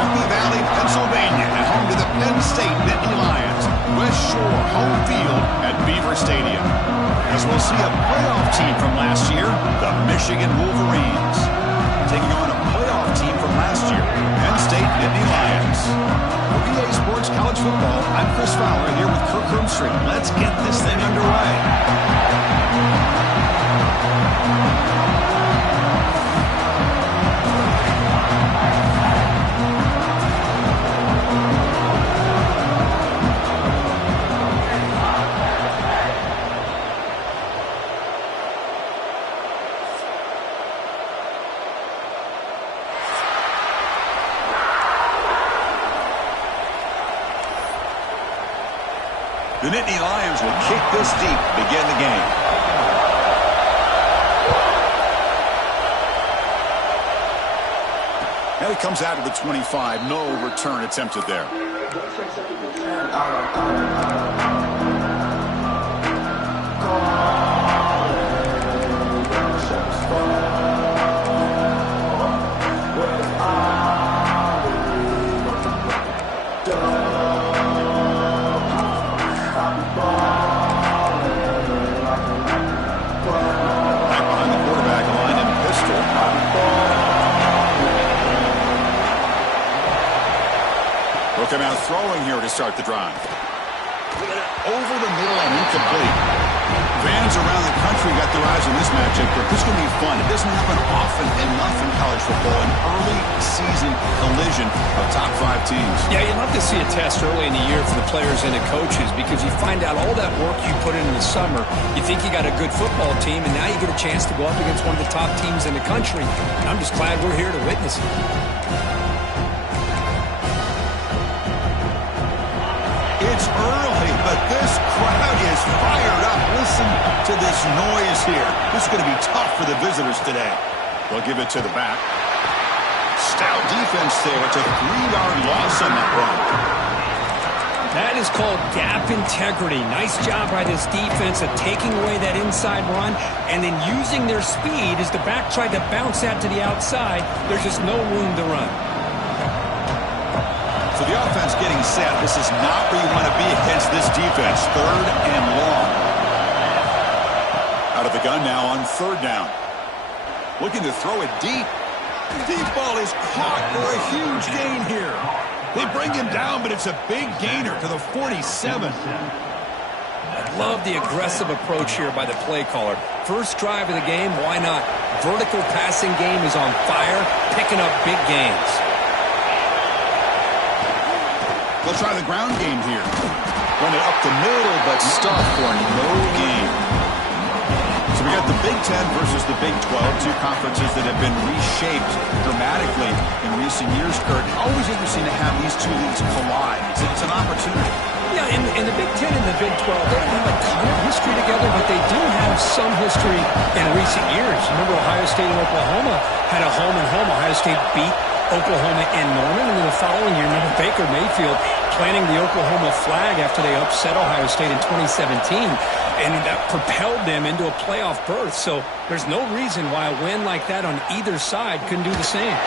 Happy Valley, Pennsylvania, at home to the Penn State Nittany Lions. West Shore home field at Beaver Stadium. As we'll see a playoff team from last year, the Michigan Wolverines, taking on a playoff team from last year, Penn State Nittany Lions. For EA Sports College Football, I'm Chris Fowler here with Kirk Herbstreit. Let's get this thing underway. The Nittany Lions will kick this deep to begin the game. And it comes out to the 25. No return attempted there. Come out throwing here to start the drive. Over the middle and incomplete. Fans around the country got their eyes on this matchup. This is going to be fun. It doesn't happen often enough in college football. An early season collision of top 5 teams. Yeah, you'd love to see a test early in the year for the players and the coaches because you find out all that work you put in the summer. You think you got a good football team, and now you get a chance to go up against one of the top teams in the country. And I'm just glad we're here to witness it. It's early, but this crowd is fired up. Listen to this noise here. This is going to be tough for the visitors today. They'll give it to the back. Stout defense there. It's a 3-yard loss on that run. That is called gap integrity. Nice job by this defense of taking away that inside run and then using their speed as the back tried to bounce that to the outside. There's just no room to run. So the offense getting set. This is not where you want to be against this defense. 3rd and long. Out of the gun now on 3rd down. Looking to throw it deep. The deep ball is caught for a huge gain here. They bring him down, but it's a big gainer to the 47. I love the aggressive approach here by the play caller. First drive of the game, why not? Vertical passing game is on fire, picking up big gains. They'll try the ground game here. Run it up the middle, but stuffed for no gain. So we got the Big Ten versus the Big 12, 2 conferences that have been reshaped dramatically in recent years, Kurt. Always interesting to have these 2 leagues collide. It's an opportunity. Yeah, in the Big Ten and the Big 12, they don't have a ton of history together, but they do have some history in recent years. Remember Ohio State and Oklahoma had a home-and-home. Ohio State beat Oklahoma and Norman, and then the following year, remember Baker Mayfield planting the Oklahoma flag after they upset Ohio State in 2017, and that propelled them into a playoff berth. So there's no reason why a win like that on either side couldn't do the same.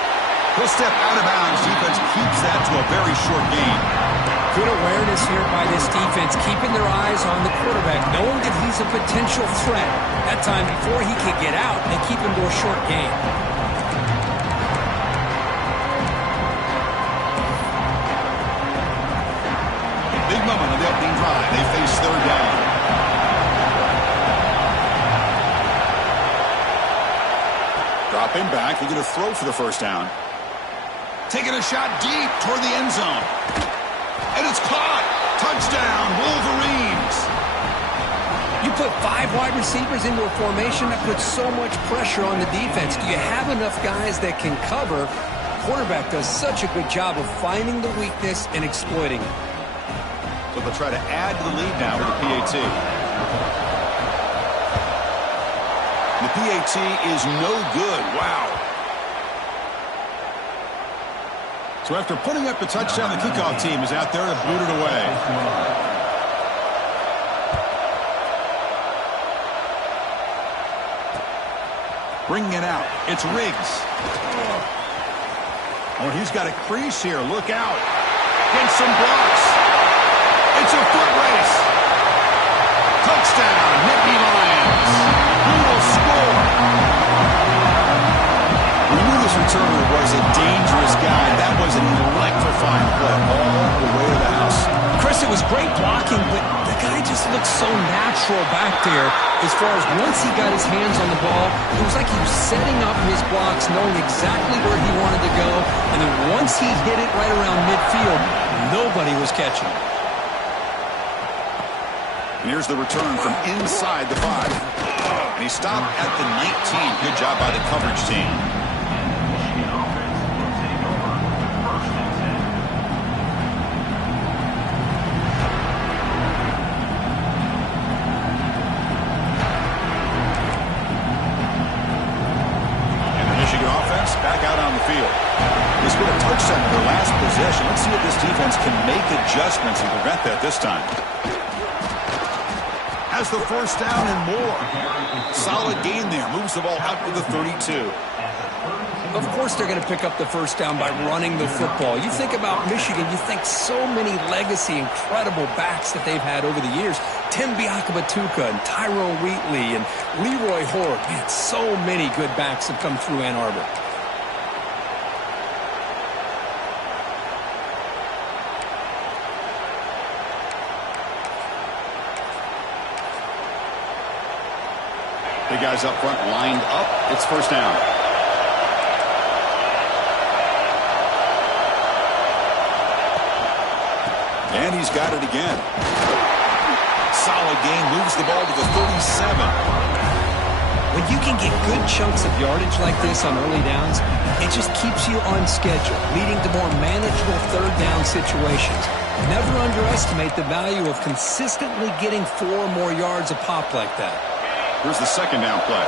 He'll step out of bounds. Defense keeps that to a very short gain. Good awareness here by this defense, keeping their eyes on the quarterback, knowing that he's a potential threat. That time before he could get out, they keep him to a short gain. Big moment on the opening drive. They face 3rd down. Dropping back. They're going to throw for the 1st down. Taking a shot deep toward the end zone. And it's caught. Touchdown, Wolverines. You put 5 wide receivers into a formation that puts so much pressure on the defense. Do you have enough guys that can cover? Quarterback does such a good job of finding the weakness and exploiting it. So they'll try to add to the lead now with the PAT. The PAT is no good. Wow. So after putting up the touchdown, the kickoff team is out there to boot it away. Bringing it out. It's Riggs. Oh, he's got a crease here. Look out. Gets some blocks. It's a foot race. Touchdown, Nittany Lions. Who will score? We knew this returner was a dangerous guy. That was an electrifying play all the way to the house. Chris, it was great blocking, but the guy just looked so natural back there as far as once he got his hands on the ball, it was like he was setting up his blocks, knowing exactly where he wanted to go, and then once he hit it right around midfield, nobody was catching it. And here's the return from inside the 5. And he stopped at the 19. Good job by the coverage team. Back out on the field. They scored a touchdown in their last possession. Let's see if this defense can make adjustments and prevent that this time. Has the first down and more. Solid gain there. Moves the ball out to the 32. Of course they're going to pick up the first down by running the football. You think about Michigan, you think so many legacy, incredible backs that they've had over the years. Tim Biakabatuka and Tyrone Wheatley and Leroy Hoare. Man, so many good backs have come through Ann Arbor. The guys up front lined up. It's first down. And he's got it again. Solid gain. Moves the ball to the 37. When you can get good chunks of yardage like this on early downs, it just keeps you on schedule, leading to more manageable third down situations. Never underestimate the value of consistently getting 4 or more yards a pop like that. Here's the second down play.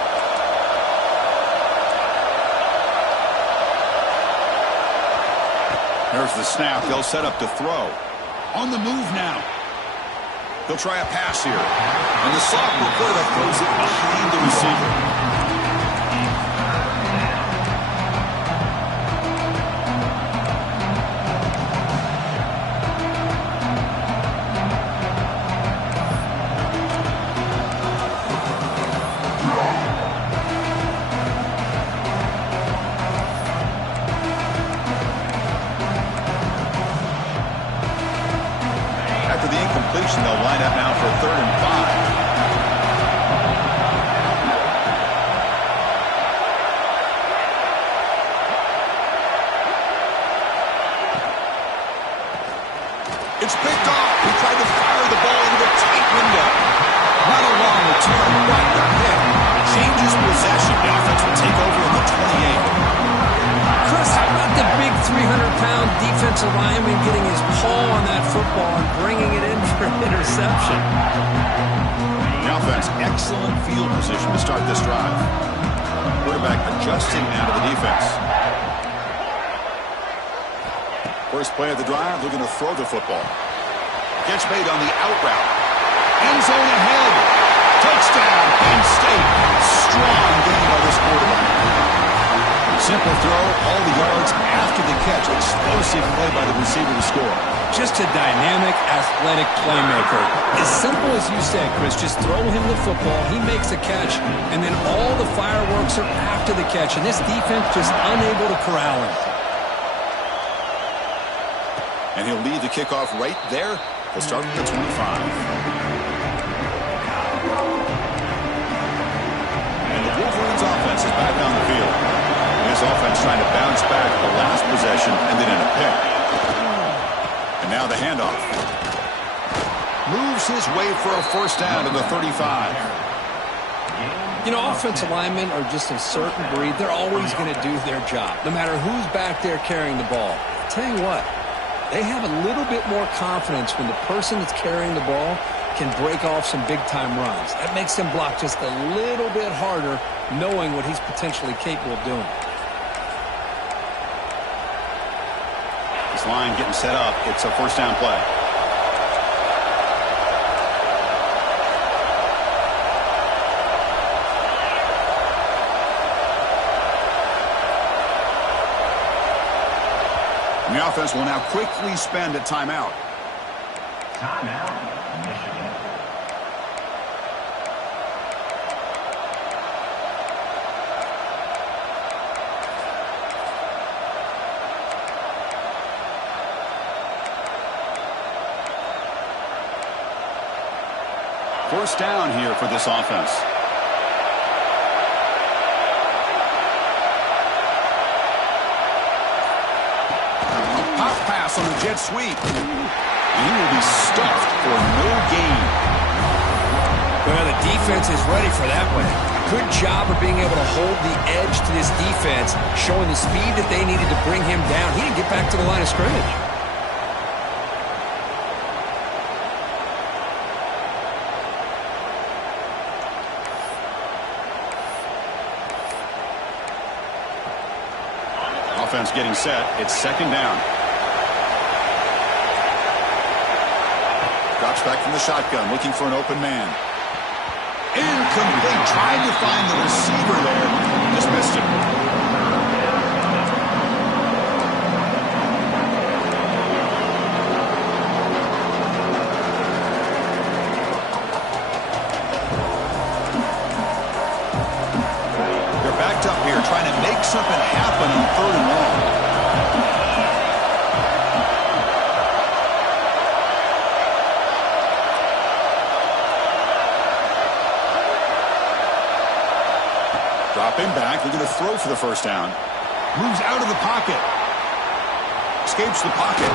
There's the snap. They'll set up to throw. On the move now. They'll try a pass here. And the sophomore quarterback throws it behind the receiver. After the incompletion, they'll line up now for 3rd and 5. It's picked off. He tried to fire the ball into a tight window. Not a long return, right the pick. Changes possession. The offense will take over at the 28. Chris, how about the big 300-pound defensive lineman getting his paw on that football and bringing it in for an interception? The offense, excellent field position to start this drive. Quarterback adjusting now to the defense. First play of the drive, looking to throw the football. Gets made on the out route. End zone ahead. Touchdown, Penn State. Strong game by this quarterback. Simple throw, all the yards after the catch. Explosive play by the receiver to score. Just a dynamic, athletic playmaker. As simple as you said, Chris, just throw him the football, he makes a catch, and then all the fireworks are after the catch, and this defense just unable to corral him. And he'll lead the kickoff right there. He'll start at the 25. And the Wolverines offense is back on the field. This offense trying to bounce back the last possession and then in a pick. And now the handoff. Moves his way for a first down to the 35. You know, offensive linemen are just a certain breed. They're always going to do their job, no matter who's back there carrying the ball. I'll tell you what, they have a little bit more confidence when the person that's carrying the ball can break off some big-time runs. That makes them block just a little bit harder, knowing what he's potentially capable of doing. Line getting set up. It's a first down play. And the offense will now quickly spend a timeout. Timeout, Michigan. First down here for this offense. Pop pass on the jet sweep. He will be stuffed for no gain. Well, the defense is ready for that one. Good job of being able to hold the edge to this defense, showing the speed that they needed to bring him down. He didn't get back to the line of scrimmage. Offense getting set. It's second down. Drops back from the shotgun, looking for an open man. Incomplete. Trying to find the receiver there. Just missed him. They're backed up here, trying to make something happen on 3rd and long. Dropping back, looking to throw for the first down. Moves out of the pocket. Escapes the pocket.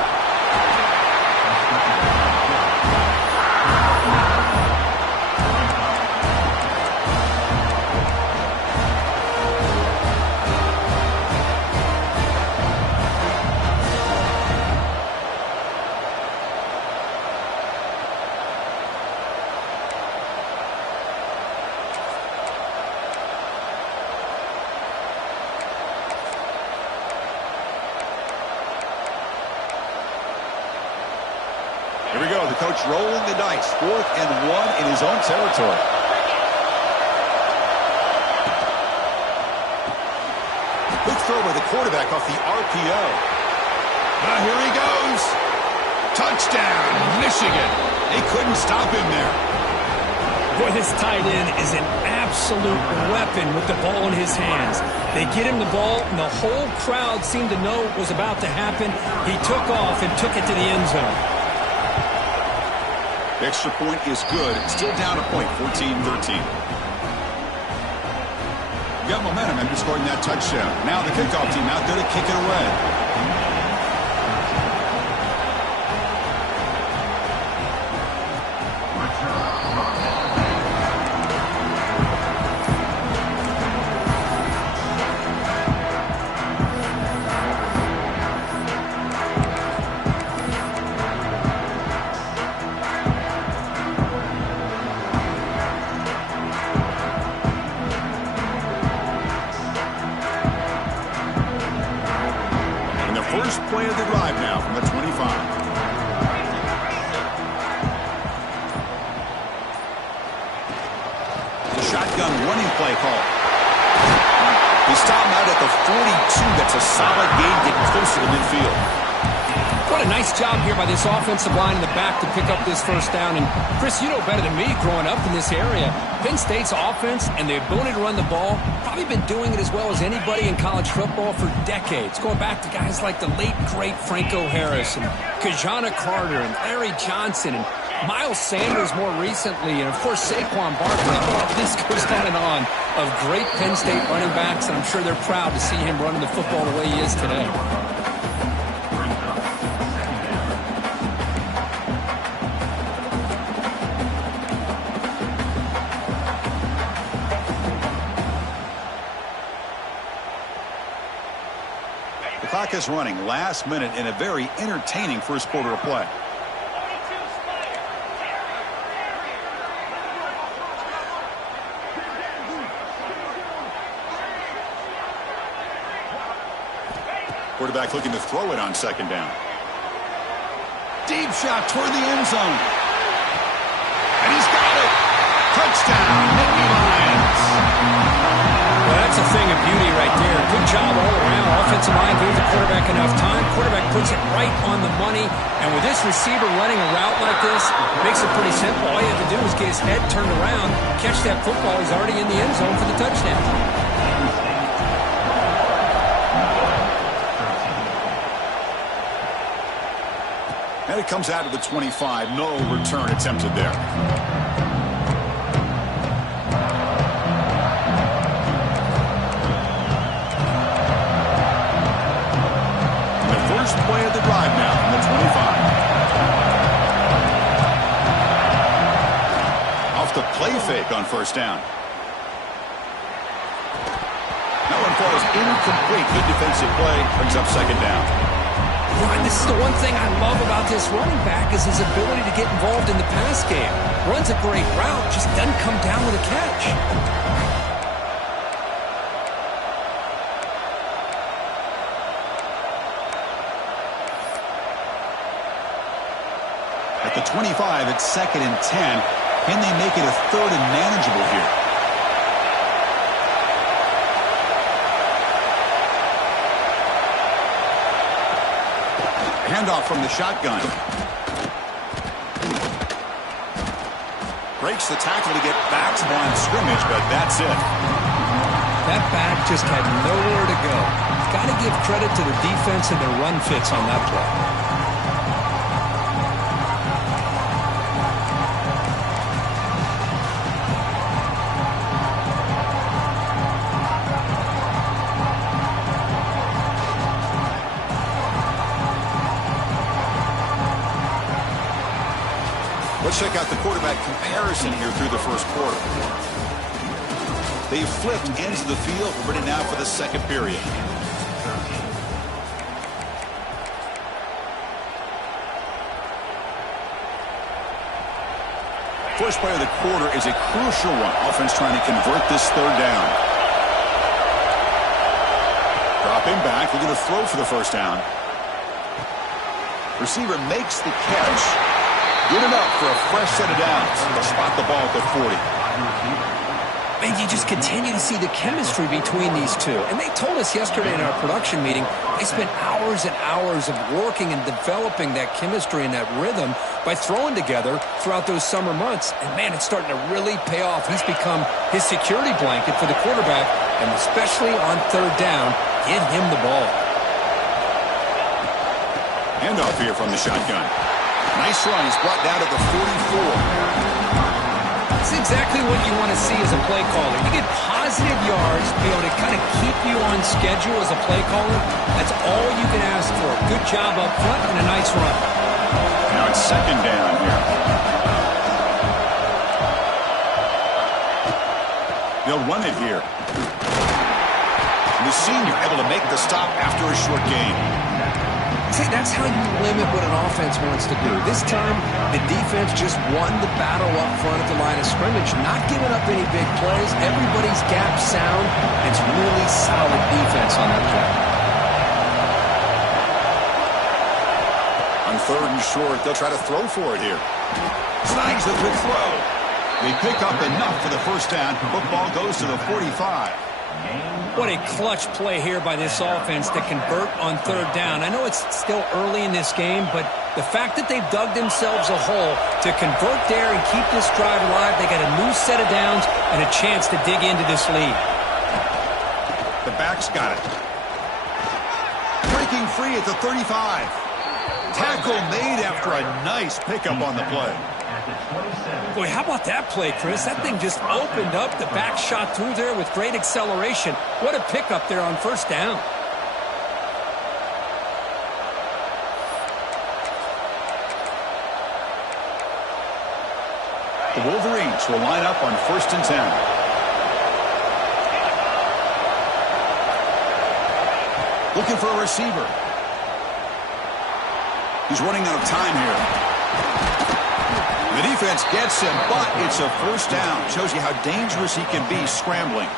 Here we go. The coach rolling the dice. 4th and 1 in his own territory. Quick throw by the quarterback off the RPO. Here he goes. Touchdown, Michigan. They couldn't stop him there. Boy, this tight end is an absolute weapon with the ball in his hands. They get him the ball, and the whole crowd seemed to know what was about to happen. He took off and took it to the end zone. The extra point is good. Still down a point, 14-13. Got momentum after scoring that touchdown. Now the kickoff team out there to kick it away. First play of the drive now from the 25. The shotgun running play call. They stop him out at the 42. That's a solid gain, getting close to the midfield. What a nice job here by this offensive line in the back to pick up this first down. And, Chris, you know better than me growing up in this area. Penn State's offense and the ability to run the ball, probably been doing it as well as anybody in college football for decades. Going back to guys like the late, great Franco Harris and Kajana Carter and Larry Johnson and Miles Sanders more recently. And, of course, Saquon Barkley. This goes on of great Penn State running backs, and I'm sure they're proud to see him running the football the way he is today. Clock is running last minute in a very entertaining first quarter of play. Quarterback looking to throw it on second down. Deep shot toward the end zone. And he's got it. Touchdown, Nittany Lions. Well, that That's a thing of beauty right there. Good job all around. Offensive line gave the quarterback enough time. Quarterback puts it right on the money. And with this receiver running a route like this, makes it pretty simple. All you have to do is get his head turned around, catch that football. He's already in the end zone for the touchdown. And it comes out to the 25. No return attempted there. And the first play of the drive now from the 25. Off the play fake on first down. That one falls incomplete. Good defensive play. Brings up second down. And this is the one thing I love about this running back is his ability to get involved in the pass game. Runs a great route, just doesn't come down with a catch. At the 25, it's 2nd and 10. Can they make it a 3rd and manageable here? Handoff from the shotgun. Breaks the tackle to get back to line of scrimmage, but that's it. That back just had nowhere to go. Got to give credit to the defense and their run fits on that play. Let's check out the quarterback comparison here through the first quarter. They've flipped ends of the field. We're ready now for the second period. First play of the quarter is a crucial one. Offense trying to convert this 3rd down. Dropping back, looking to throw for the first down. Receiver makes the catch. Good enough for a fresh set of downs. They'll spot the ball at the 40. And you just continue to see the chemistry between these two. And they told us yesterday in our production meeting, they spent hours and hours of working and developing that chemistry and that rhythm by throwing together throughout those summer months. And, man, it's starting to really pay off. He's become his security blanket for the quarterback, and especially on 3rd down, give him the ball. Handoff here from the shotgun. Nice run. He's brought down to the 44. That's exactly what you want to see as a play caller. You get positive yards to be able to kind of keep you on schedule as a play caller. That's all you can ask for. Good job up front and a nice run. Now it's 2nd down here. They'll run it here. And the senior able to make the stop after a short gain. See, that's how you limit what an offense wants to do. This time, the defense just won the battle up front at the line of scrimmage, not giving up any big plays. Everybody's gap sound. It's really solid defense on that play. On 3rd and short, they'll try to throw for it here. Snags the good throw. They pick up enough for the first down. Football goes to the 45. What a clutch play here by this offense to convert on 3rd down. I know it's still early in this game, but the fact that they've dug themselves a hole to convert there and keep this drive alive, they got a new set of downs and a chance to dig into this lead. The back's got it. Breaking free at the 35. Tackle made after a nice pickup on the play. Boy, how about that play, Chris? That thing just opened up. The back shot through there with great acceleration. What a pickup there on first down. The Wolverines will line up on 1st and 10. Looking for a receiver. He's running out of time here. The defense gets him, but it's a first down. Shows you how dangerous he can be scrambling.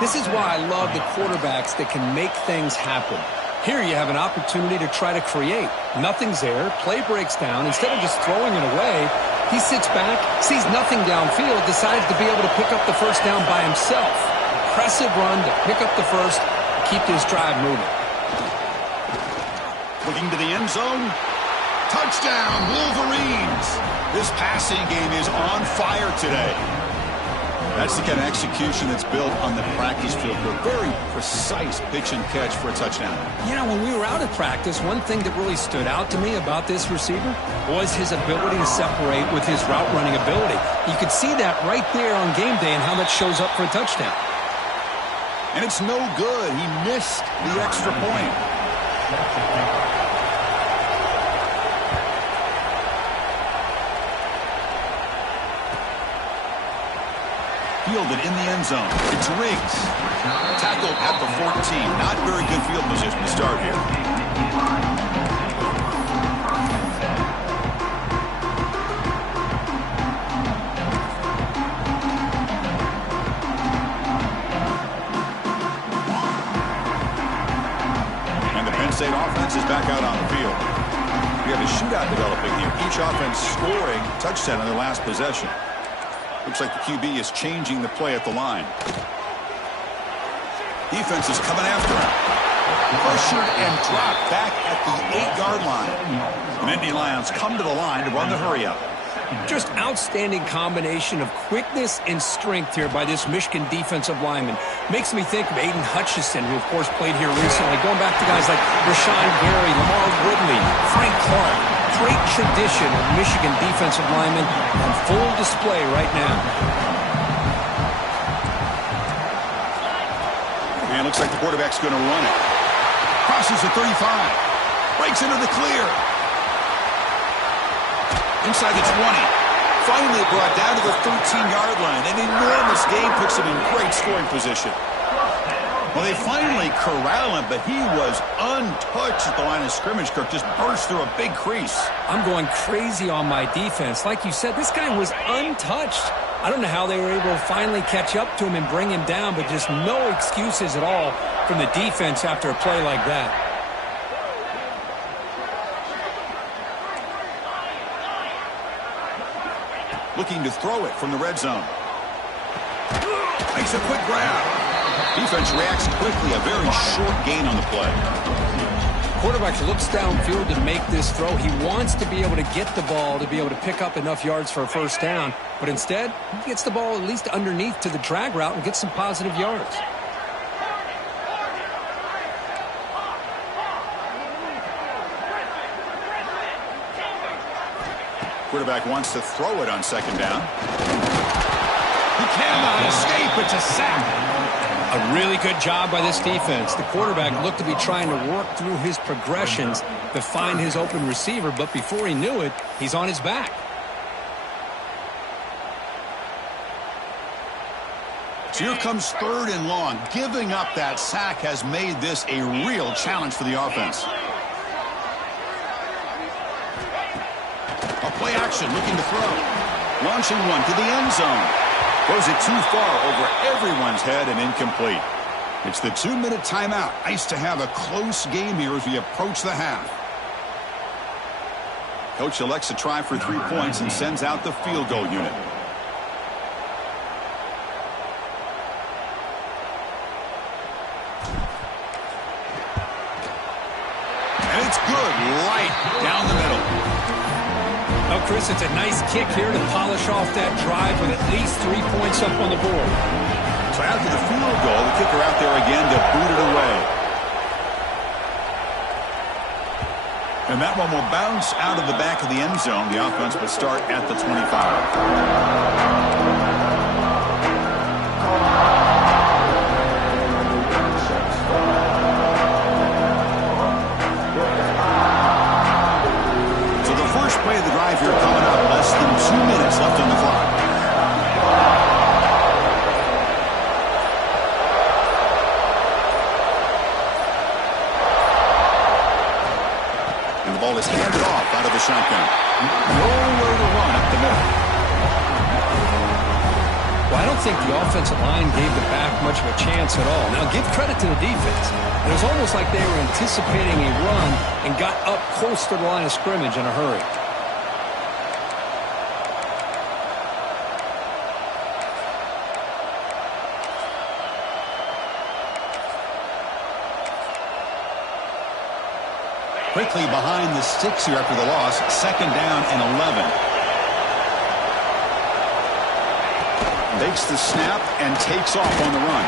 This is why I love the quarterbacks that can make things happen. Here you have an opportunity to try to create. Nothing's there. Play breaks down. Instead of just throwing it away, he sits back, sees nothing downfield, decides to be able to pick up the first down by himself. impressive run to pick up the first, keep this drive moving. Looking to the end zone. Touchdown, Wolverines! This passing game is on fire today. That's the kind of execution that's built on the practice field. A very precise pitch and catch for a touchdown. Yeah, when we were out at practice, one thing that really stood out to me about this receiver was his ability to separate with his route running ability. You could see that right there on game day and how that shows up for a touchdown. And it's no good. He missed the extra point. Fielded in the end zone. It's Riggs. Tackled at the 14. Not very good field position to start here. And the Penn State offense is back out on the field. We have a shootout developing here. Each offense scoring a touchdown on their last possession. Looks like the QB is changing the play at the line. Defense is coming after him. Pressured and dropped back at the 8-yard line. The Nittany Lions come to the line to run the hurry-up. Just outstanding combination of quickness and strength here by this Michigan defensive lineman. Makes me think of Aiden Hutchinson, who, of course, played here recently. Going back to guys like Rashawn Gary, Lamar Woodley, Frank Clark. Great tradition of Michigan defensive linemen on full display right now. And looks like the quarterback's going to run it. Crosses the 35. Breaks into the clear. Inside the 20. Finally brought down to the 13-yard line. An enormous gain puts him in great scoring position. Well, they finally corral him, but he was untouched at the line of scrimmage. Kirk just burst through a big crease. I'm going crazy on my defense. Like you said, this guy was untouched. I don't know how they were able to finally catch up to him and bring him down, but just no excuses at all from the defense after a play like that. Looking to throw it from the red zone. Makes a quick grab. Defense reacts quickly. A very short gain on the play. Quarterback looks downfield to make this throw. He wants to be able to get the ball to be able to pick up enough yards for a first down. But instead, he gets the ball at least underneath to the drag route and gets some positive yards. Quarterback wants to throw it on second down. He cannot escape. It's a sack. A really good job by this defense. The quarterback looked to be trying to work through his progressions to find his open receiver, but before he knew it, he's on his back. So here comes 3rd and long. Giving up that sack has made this a real challenge for the offense. A play action, looking to throw. Launching one to the end zone. Throws it too far over everyone's head and incomplete. It's the 2-minute timeout. Nice to have a close game here as we approach the half. Coach elects to try for 3 points and sends out the field goal unit. And it's good, right down the middle. Well, Chris, it's a nice kick here to polish off that drive with at least 3 points up on the board. So after the field goal, the kicker out there again to boot it away. And that one will bounce out of the back of the end zone. The offense will start at the 25. Play of the drive here coming up. Less than 2 minutes left on the clock. And the ball is handed off out of the shotgun. Nowhere to run up the middle. Well, I don't think the offensive line gave the back much of a chance at all. Now, give credit to the defense. It was almost like they were anticipating a run and got up close to the line of scrimmage in a hurry. Quickly behind the sticks here after the loss. 2nd down and 11. Takes the snap and takes off on the run.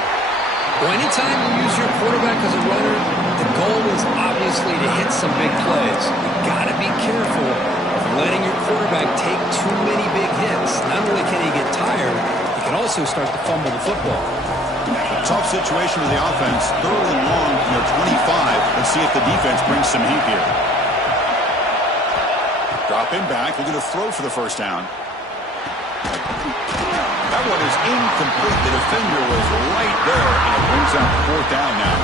Well, anytime you use your quarterback as a runner, the goal is obviously to hit some big plays. You've got to be careful of letting your quarterback take too many big hits. Not only can he get tired, he can also start to fumble the football. Tough situation with the offense. 3rd and long from their 25. Let's see if the defense brings some heat here. Dropping back, looking to throw for the 1st down. That one is incomplete. The defender was right there, and it brings up 4th down now.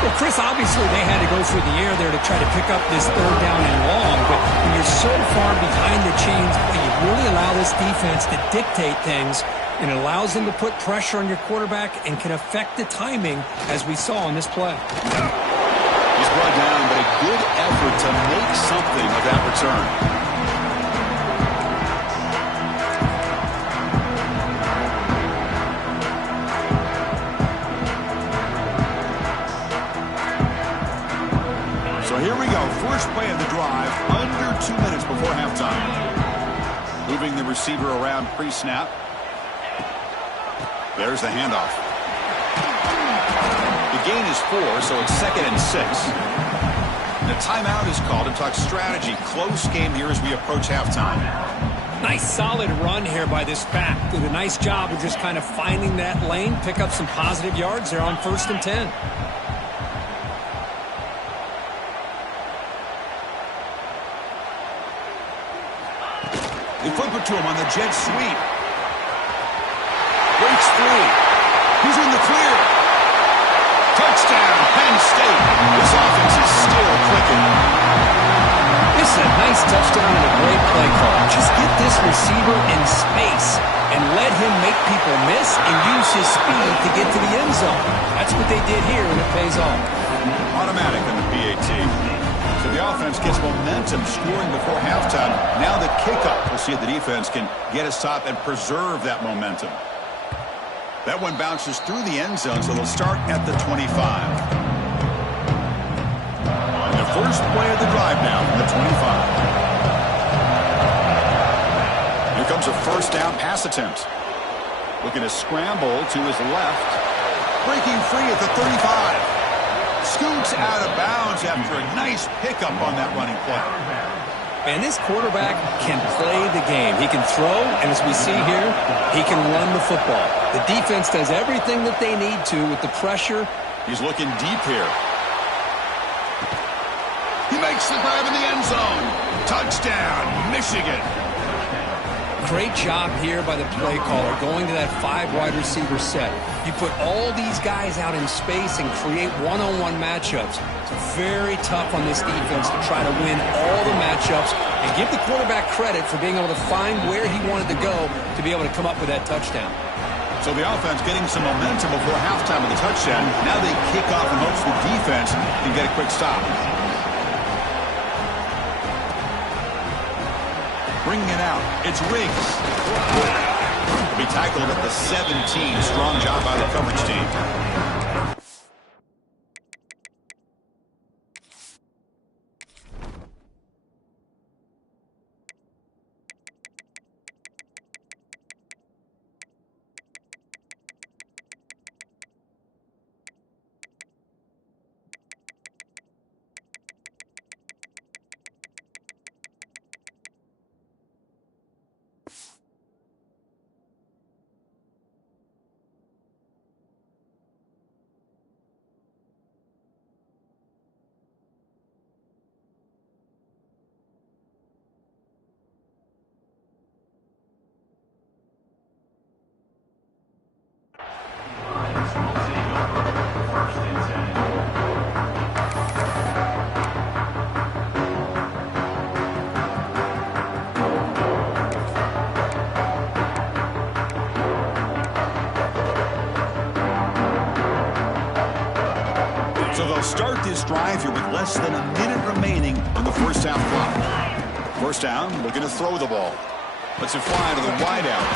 Well, Chris, obviously they had to go through the air there to try to pick up this 3rd down and long, but when you're so far behind the chains, you really allow this defense to dictate things, and it allows them to put pressure on your quarterback and can affect the timing, as we saw on this play. He's brought down, but a good effort to make something of that return. So here we go. First play of the drive, under 2 minutes before halftime. Moving the receiver around pre-snap. There's the handoff. The gain is 4, so it's 2nd and 6. The timeout is called to talk strategy. Close game here as we approach halftime. Nice solid run here by this back. Did a nice job of just kind of finding that lane, pick up some positive yards there on 1st and 10. They flip it to him on the jet sweep. Breaks free. He's in the clear. Touchdown, Penn State. This offense is still clicking. This is a nice touchdown and a great play call. Just get this receiver in space and let him make people miss and use his speed to get to the end zone. That's what they did here, and it pays off. Automatic on the PAT. So the offense gets momentum scoring before halftime. Now the kickoff. We'll see if the defense can get a stop and preserve that momentum. That one bounces through the end zone, so they'll start at the 25. And the first play of the drive now from the 25. Here comes a 1st down pass attempt. Looking to scramble to his left. Breaking free at the 35. Scoots out of bounds after a nice pickup on that running play. And this quarterback can play the game. He can throw, and as we see here, he can run the football. The defense does everything that they need to with the pressure. He's looking deep here. He makes the grab in the end zone. Touchdown, Michigan. Great job here by the play caller, going to that 5 wide receiver set. You put all these guys out in space and create one-on-one matchups. It's very tough on this defense to try to win all the matchups and give the quarterback credit for being able to find where he wanted to go to be able to come up with that touchdown. So the offense getting some momentum before halftime with the touchdown. Now they kick off in hopes the defense can get a quick stop. Bringing it out. It's Riggs. He'll be tackled at the 17. Strong job by the coverage team. So they'll start this drive here with less than a minute remaining in the first half clock. First down, looking to throw the ball. Lets it fly to the wideout.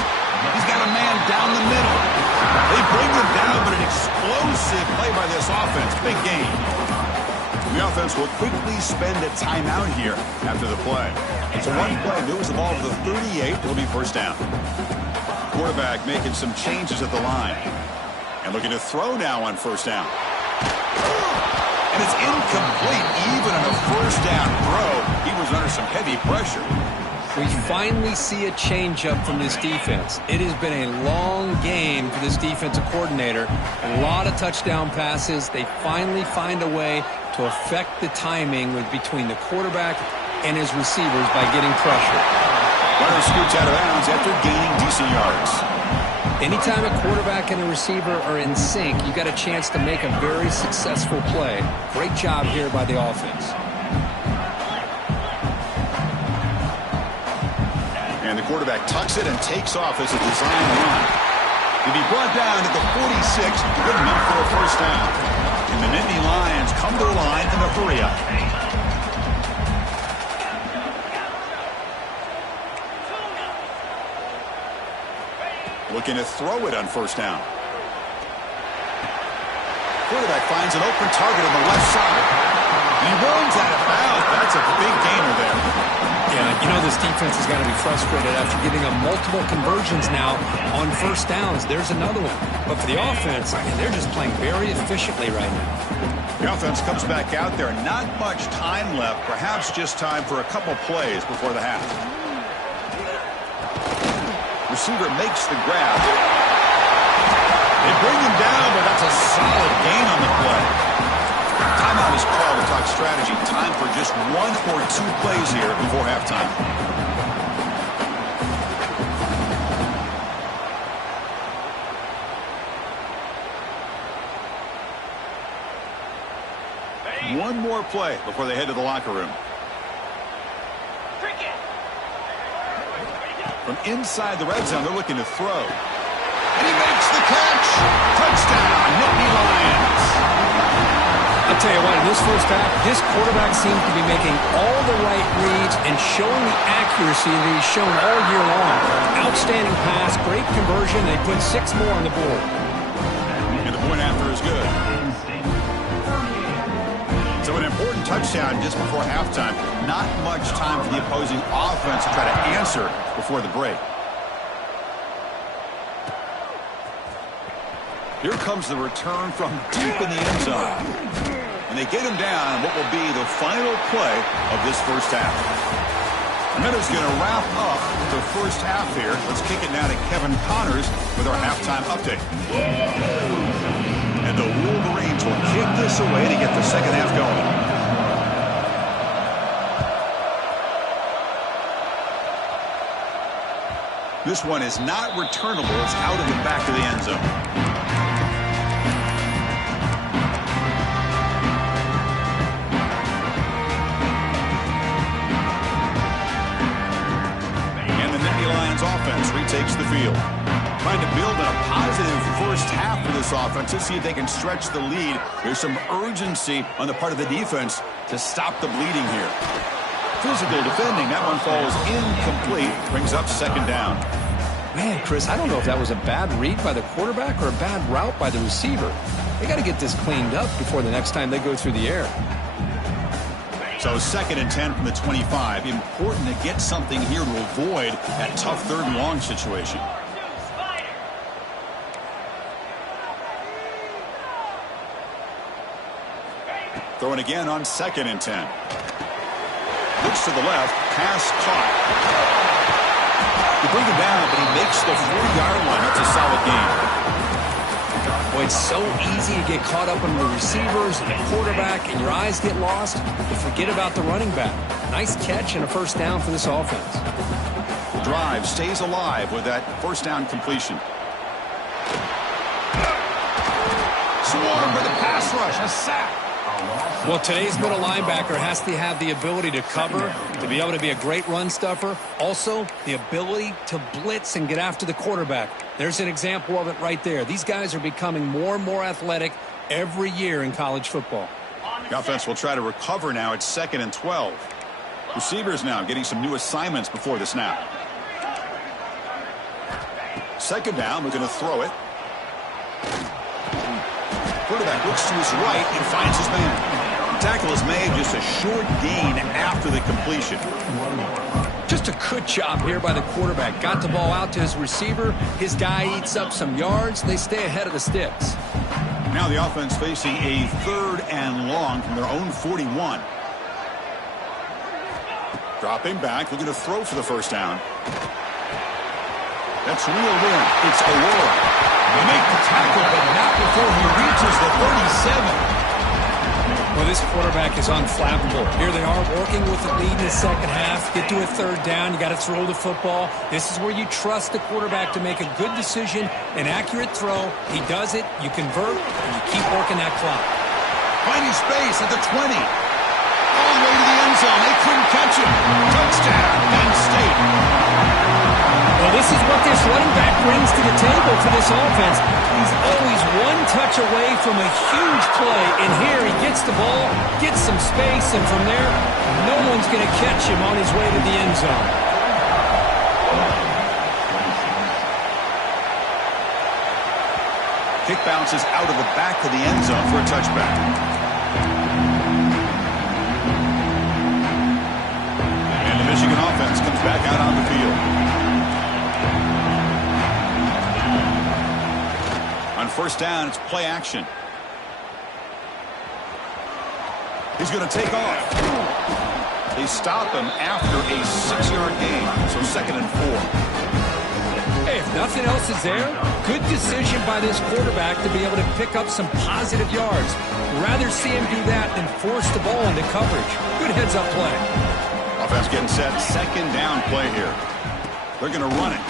He's got a man down the middle. They bring him down, but an explosive play by this offense. Big game. The offense will quickly spend a timeout here after the play. So one play moves the ball to the 38. It'll be first down. Quarterback making some changes at the line. And looking to throw now on first down. And it's incomplete. Even on a first down throw, he was under some heavy pressure. We finally see a change-up from this defense. It has been a long game for this defensive coordinator. A lot of touchdown passes. They finally find a way to affect the timing between the quarterback and his receivers by getting pressure. Runner scoots out of bounds after gaining decent yards. Anytime a quarterback and a receiver are in sync, you got a chance to make a very successful play. Great job here by the offense. And the quarterback tucks it and takes off as a design run. He'll be brought down at the 46, good enough for a first down. And the Nittany Lions come to the line in a hurry-up. Looking to throw it on first down. Quarterback finds an open target on the left side. And he runs out of bounds. That's a big gainer there. Yeah, you know this defense is going to be frustrated after giving them multiple conversions now on first downs. There's another one. But for the offense, they're just playing very efficiently right now. The offense comes back out there. Not much time left. Perhaps just time for a couple plays before the half. Receiver makes the grab. They bring him down, but that's a solid gain on the play. Timeout is called to talk strategy. Time for just one or two plays here before halftime. One more play before they head to the locker room. From inside the red zone, they're looking to throw. And he makes the catch. Touchdown, Nittany Lions. I'll tell you what, in this first half, this quarterback seems to be making all the right reads and showing the accuracy that he's shown all year long. Outstanding pass, great conversion. They put 6 more on the board. And the point after is good. So an important touchdown just before halftime. Not much time for the opposing offense to try to answer before the break. Here comes the return from deep in the end zone. And they get him down what will be the final play of this first half. And that is going to wrap up the first half here. Let's kick it now to Kevin Connors with our halftime update. And the Wolverines will kick this away to get the second half going. This one is not returnable. It's out of the back of the end zone. Offense retakes the field. Trying to build a positive first half for this offense to see if they can stretch the lead. There's some urgency on the part of the defense to stop the bleeding here. Physical defending. That one falls incomplete. Brings up second down. Man, Chris, I don't know if that was a bad read by the quarterback or a bad route by the receiver. They got to get this cleaned up before the next time they go through the air. So 2nd and 10 from the 25. Important to get something here to avoid that tough 3rd and long situation. Throwing again on 2nd and 10. Looks to the left. Pass caught. They bring him down, but he makes the 40-yard line. That's a solid gain. Boy, it's so easy to get caught up on the receivers and the quarterback, and your eyes get lost. You forget about the running back. Nice catch and a first down for this offense. Drive stays alive with that first down completion. Swarmed by the pass rush. A sack. Well, today's middle linebacker has to have the ability to cover, to be able to be a great run stuffer. Also, the ability to blitz and get after the quarterback. There's an example of it right there. These guys are becoming more and more athletic every year in college football. The offense will try to recover now. It's 2nd and 12. Receivers now getting some new assignments before the snap. 2nd down, we're going to throw it. Quarterback looks to his right and finds his man. tackle is made, just a short gain after the completion. Just a good job here by the quarterback. Got the ball out to his receiver. His guy eats up some yards. They stay ahead of the sticks. Now the offense facing a 3rd and long from their own 41. Dropping back, looking to throw for the first down. That's reeled in. It's Aurora. They make the tackle, but not before he reaches the 37. Well, this quarterback is unflappable. Here they are working with the lead in the second half. Get to a 3rd down. You got to throw the football. This is where you trust the quarterback to make a good decision, an accurate throw. He does it. You convert, and you keep working that clock. Finding space at the 20. All the way to the end zone. They couldn't catch him. Touchdown, Penn State. Well, this is what this running back brings to the table for this offense. He's always one touch away from a huge play, and here he gets the ball, gets some space, and from there, no one's going to catch him on his way to the end zone. Kick bounces out of the back of the end zone for a touchback. And the Michigan offense comes back out on the field. On first down, it's play action. He's going to take off. They stop him after a 6-yard gain, so 2nd and 4. Hey, if nothing else is there, good decision by this quarterback to be able to pick up some positive yards. Rather see him do that than force the ball into coverage. Good heads-up play. Offense getting set, 2nd down play here. They're going to run it.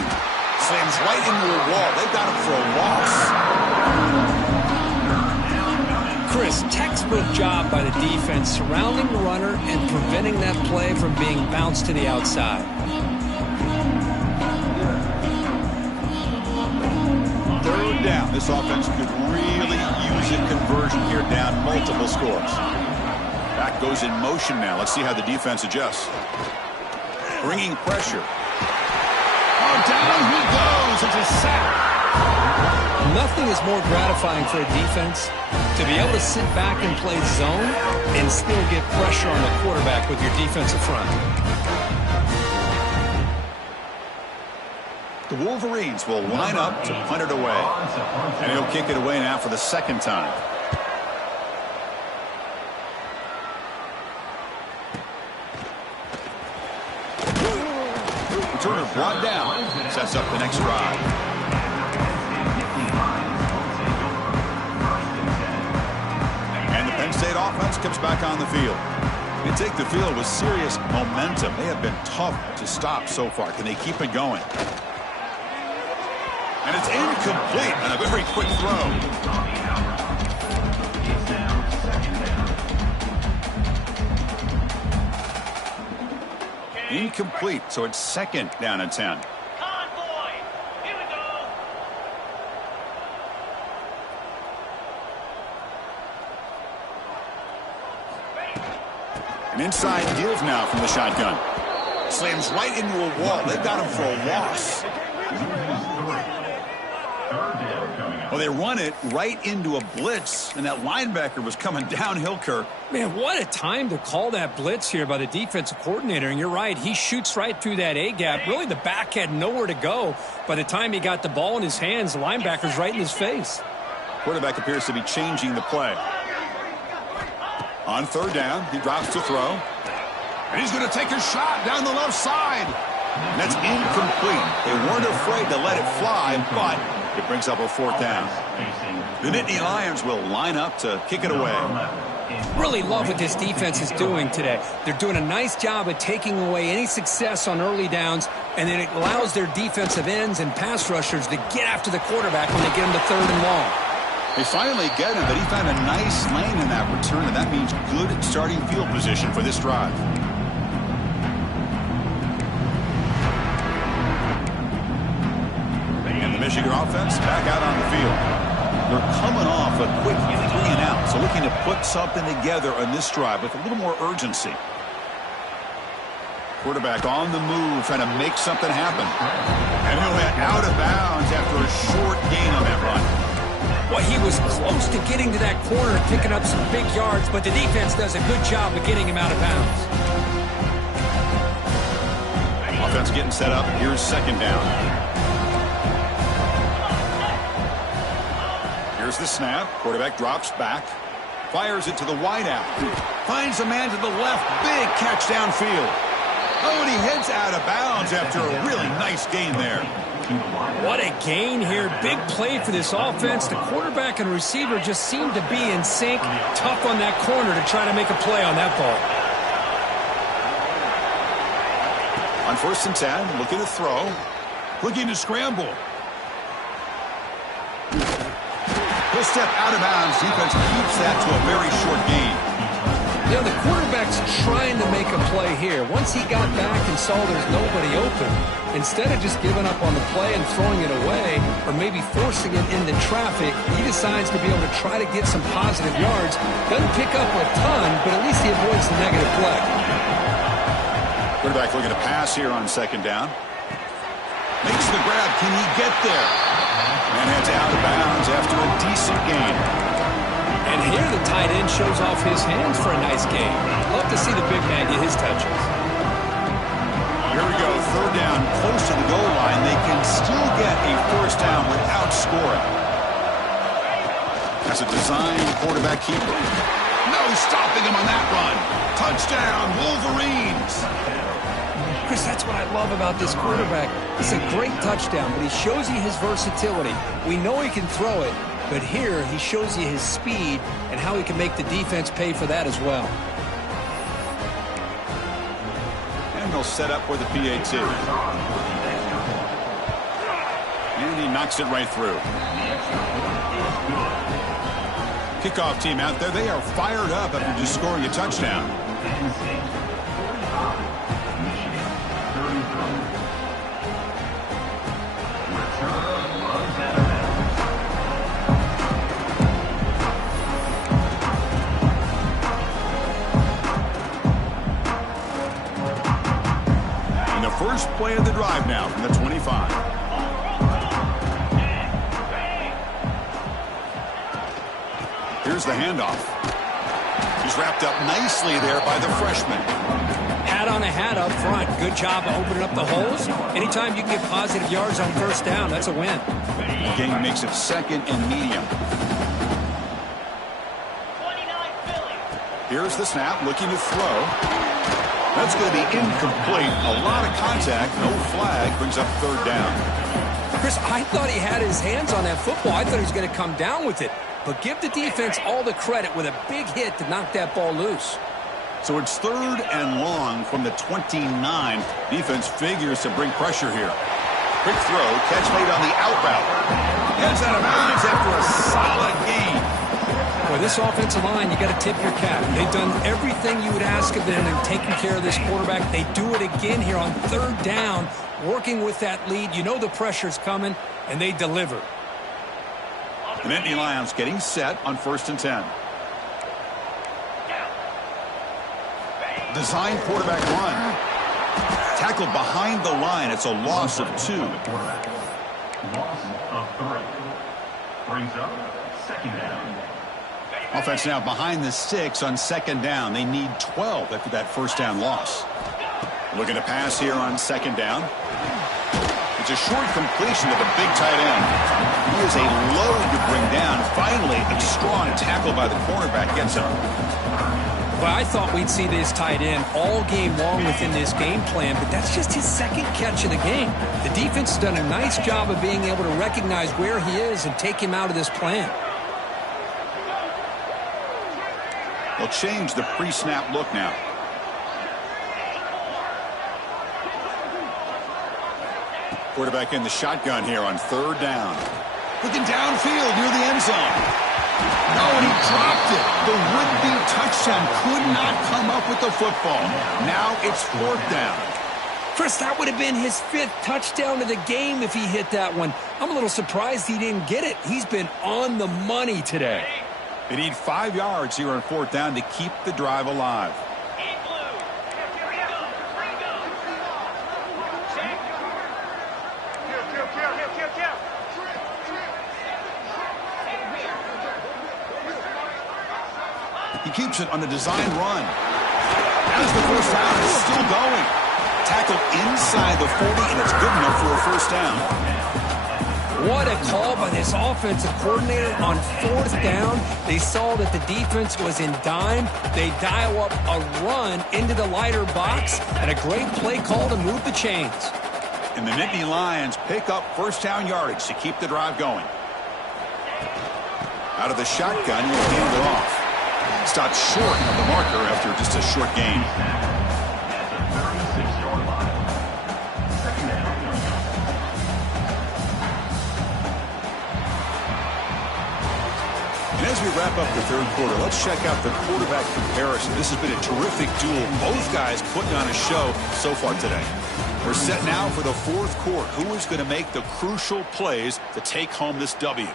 Slams right into the wall. They've got him for a loss. Chris, textbook job by the defense surrounding the runner and preventing that play from being bounced to the outside. 3rd down. This offense could really use a conversion here, down multiple scores. Back goes in motion now. Let's see how the defense adjusts. Bringing pressure. Oh, down he goes. It's a sack. Nothing is more gratifying for a defense to be able to sit back and play zone and still get pressure on the quarterback with your defensive front. The Wolverines will line up to punt it away. And he'll kick it away now for the 2nd time. Returner brought down. Sets up the next drive. Penn State offense comes back on the field. They take the field with serious momentum. They have been tough to stop so far. Can they keep it going? And it's incomplete on a very quick throw. Incomplete, so it's 2nd down and 10. An inside give now from the shotgun. Slams right into a wall. They've got him for a loss. Well, they run it right into a blitz, and that linebacker was coming downhill, Kirk. Man, what a time to call that blitz here by the defensive coordinator. And you're right, he shoots right through that A-gap. Really, the back had nowhere to go. By the time he got the ball in his hands, the linebacker's right in his face. Quarterback appears to be changing the play. On 3rd down, he drops to throw. And he's going to take a shot down the left side. And that's incomplete. They weren't afraid to let it fly, but it brings up a 4th down. The Nittany Lions will line up to kick it away. Really love what this defense is doing today. They're doing a nice job of taking away any success on early downs, and then it allows their defensive ends and pass rushers to get after the quarterback when they get him to 3rd and long. They finally get him, but he found a nice lane in that return, and that means good starting field position for this drive. And the Michigan offense back out on the field. They're coming off a quick 3 and out, so looking to put something together on this drive with a little more urgency. Quarterback on the move, trying to make something happen. And he'll hit out of bounds after a short gain on that run. Well, he was close to getting to that corner and picking up some big yards, but the defense does a good job of getting him out of bounds. Offense getting set up. Here's second down. Here's the snap. Quarterback drops back. Fires it to the wideout. Finds a man to the left. Big catch downfield. Oh, and he heads out of bounds after a really nice gain there. What a gain here. Big play for this offense. The quarterback and receiver just seem to be in sync. Tough on that corner to try to make a play on that ball. On 1st and 10, looking to throw. Looking to scramble. He'll step out of bounds. Defense keeps that to a very short gain. You know, the quarterback's trying to make a play here. Once he got back and saw there's nobody open, instead of just giving up on the play and throwing it away or maybe forcing it into traffic, he decides to be able to try to get some positive yards. Doesn't pick up a ton, but at least he avoids the negative play. Quarterback looking to pass here on second down. Makes the grab. Can he get there? And heads out of bounds after a decent gain. And here the tight end shows off his hands for a nice gain. Love to see the big man get his touches. Here we go. Third down, close to the goal line. They can still get a first down without scoring. That's a designed quarterback keeper. No stopping him on that run. Touchdown, Wolverines. Chris, that's what I love about this quarterback. It's a great touchdown, but he shows you his versatility. We know he can throw it, but here he shows you his speed and how he can make the defense pay for that as well. And they'll set up for the PAT. And he knocks it right through. Kickoff team out there. They are fired up after just scoring a touchdown. First play of the drive now from the 25. Here's the handoff. He's wrapped up nicely there by the freshman. Hat on a hat up front. Good job of opening up the holes. Anytime you can get positive yards on first down, that's a win. The game makes it second and medium. Here's the snap, looking to throw. That's going to be incomplete. A lot of contact, no flag, brings up third down. Chris, I thought he had his hands on that football. I thought he was going to come down with it. But give the defense all the credit with a big hit to knock that ball loose. So it's third and long from the 29. Defense figures to bring pressure here. Quick throw, catch made on the outbound. Heads out of bounds after a solid gain. Boy, this offensive line, you got to tip your cap. They've done everything you would ask of them in taking care of this quarterback. They do it again here on third down, working with that lead. You know the pressure's coming, and they deliver. The Nittany Lions getting set on 1st and 10. Design quarterback run. Tackled behind the line. It's a loss of 2. Loss of 3. Brings up second down. Offense now behind the 6 on second down. They need 12 after that first down loss. Looking to pass here on second down. It's a short completion to the big tight end. He is a load to bring down. Finally, a strong tackle by the cornerback gets him. Well, I thought we'd see this tight end all game long within this game plan, but that's just his second catch of the game. The defense has done a nice job of being able to recognize where he is and take him out of this plan. They'll change the pre-snap look now. Quarterback in the shotgun here on third down. Looking downfield near the end zone. Oh, and he dropped it. The would-be touchdown could not come up with the football. Now it's fourth down. Chris, that would have been his 5th touchdown of the game if he hit that one. I'm a little surprised he didn't get it. He's been on the money today. They need 5 yards here on fourth down to keep the drive alive. keeps it on a design run. As the first down is still going. Tackled inside the 40, and it's good enough for a first down. What a call by this offensive coordinator on fourth down. They saw that the defense was in dime. They dial up a run into the lighter box, and a great play call to move the chains. And the Nittany Lions pick up first down yardage to keep the drive going. Out of the shotgun, he'll hand it off. Stopped short of the marker after just a short gain. And as we wrap up the third quarter, let's check out the quarterback comparison. This has been a terrific duel. Both guys putting on a show so far today. We're set now for the fourth quarter. Who is going to make the crucial plays to take home this W?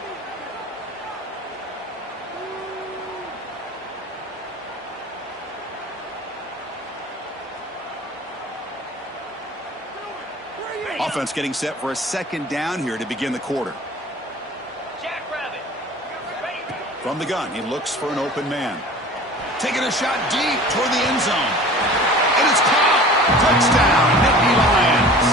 Offense getting set for a second down here to begin the quarter. From the gun, he looks for an open man. Taking a shot deep toward the end zone. And it's caught. Touchdown, Nittany Lions.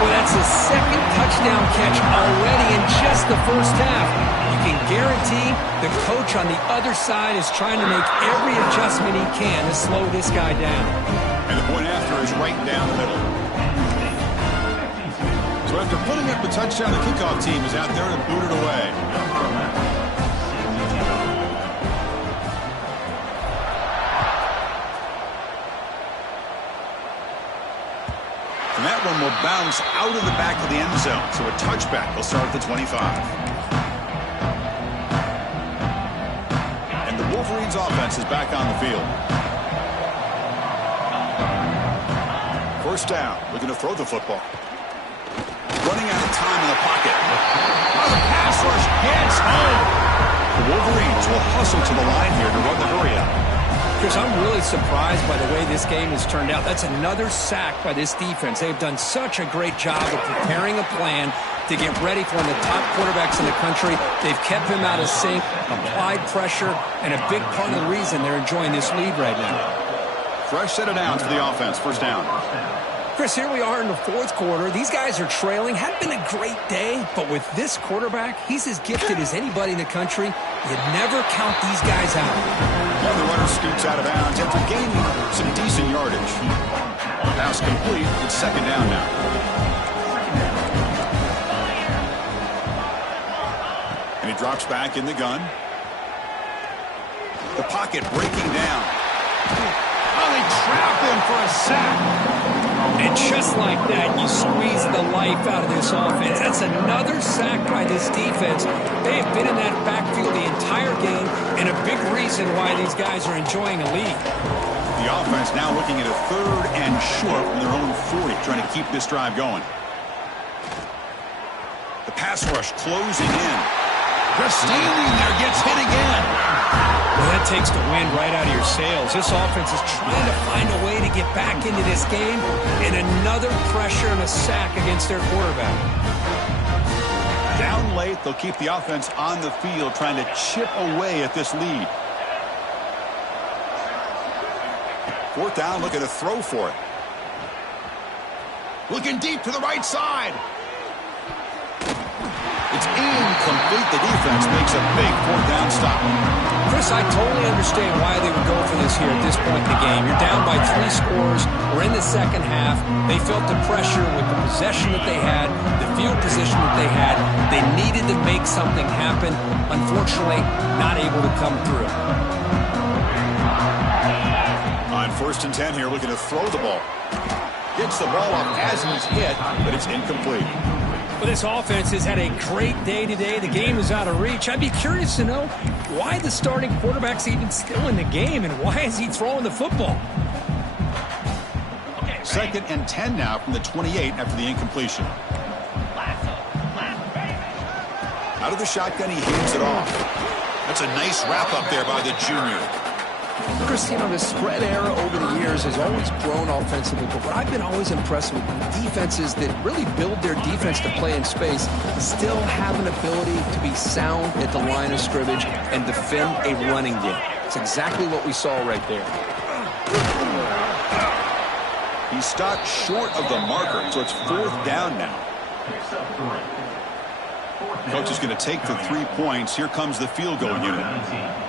Well, that's his second touchdown catch already in just the first half. You can guarantee the coach on the other side is trying to make every adjustment he can to slow this guy down. And the point after is right down the middle. So after putting up the touchdown, the kickoff team is out there to boot it away. And that one will bounce out of the back of the end zone. So a touchback will start at the 25. And the Wolverines offense is back on the field. First down, looking to throw the football. Running out of time in the pocket. Oh, the pass rush gets home. The Wolverines will hustle to the line here to run the hurry up. Chris, I'm really surprised by the way this game has turned out. That's another sack by this defense. They've done such a great job of preparing a plan to get ready for one of the top quarterbacks in the country. They've kept him out of sync, applied pressure, and a big part of the reason they're enjoying this lead right now. Fresh set of downs for the offense. First down. Chris, here we are in the fourth quarter. These guys are trailing. Hadn't been a great day, but with this quarterback, he's as gifted as anybody in the country. You'd never count these guys out. And the runner scoots out of bounds after gaining some decent yardage. Pass complete. It's second down now. And he drops back in the gun. The pocket breaking down. Oh, they trap him for a sack. And just like that, you squeeze the life out of this offense. That's another sack by this defense. They have been in that backfield the entire game, and a big reason why these guys are enjoying a lead. The offense now looking at a third and short from their own 40, trying to keep this drive going. The pass rush closing in. Just standing there, gets hit again. Well, that takes the wind right out of your sails. This offense is trying to find a way to get back into this game, and another pressure and a sack against their quarterback. Down late, they'll keep the offense on the field, trying to chip away at this lead. Fourth down, looking to throw for it. Looking deep to the right side. It's incomplete. The defense makes a big fourth down stop. Chris, I totally understand why they would go for this here at this point in the game. You're down by 3 scores. We're in the second half. They felt the pressure with the possession that they had, the field position that they had. They needed to make something happen. Unfortunately, not able to come through. On first and 10 here, looking to throw the ball. Gets the ball up as he's hit, but it's incomplete. Well, this offense has had a great day today. The game is out of reach. I'd be curious to know why the starting quarterback's even still in the game, and why is he throwing the football? Second and 10 now from the 28 after the incompletion. Out of the shotgun, he hands it off. That's a nice wrap up there by the junior. Chris, you know, the spread era over the years has always grown offensively, but what I've been always impressed with defenses that really build their defense to play in space still have an ability to be sound at the line of scrimmage and defend a running game. It's exactly what we saw right there. He stopped short of the marker, so it's 4th down now. Coach is going to take the 3 points. Here comes the field goal unit.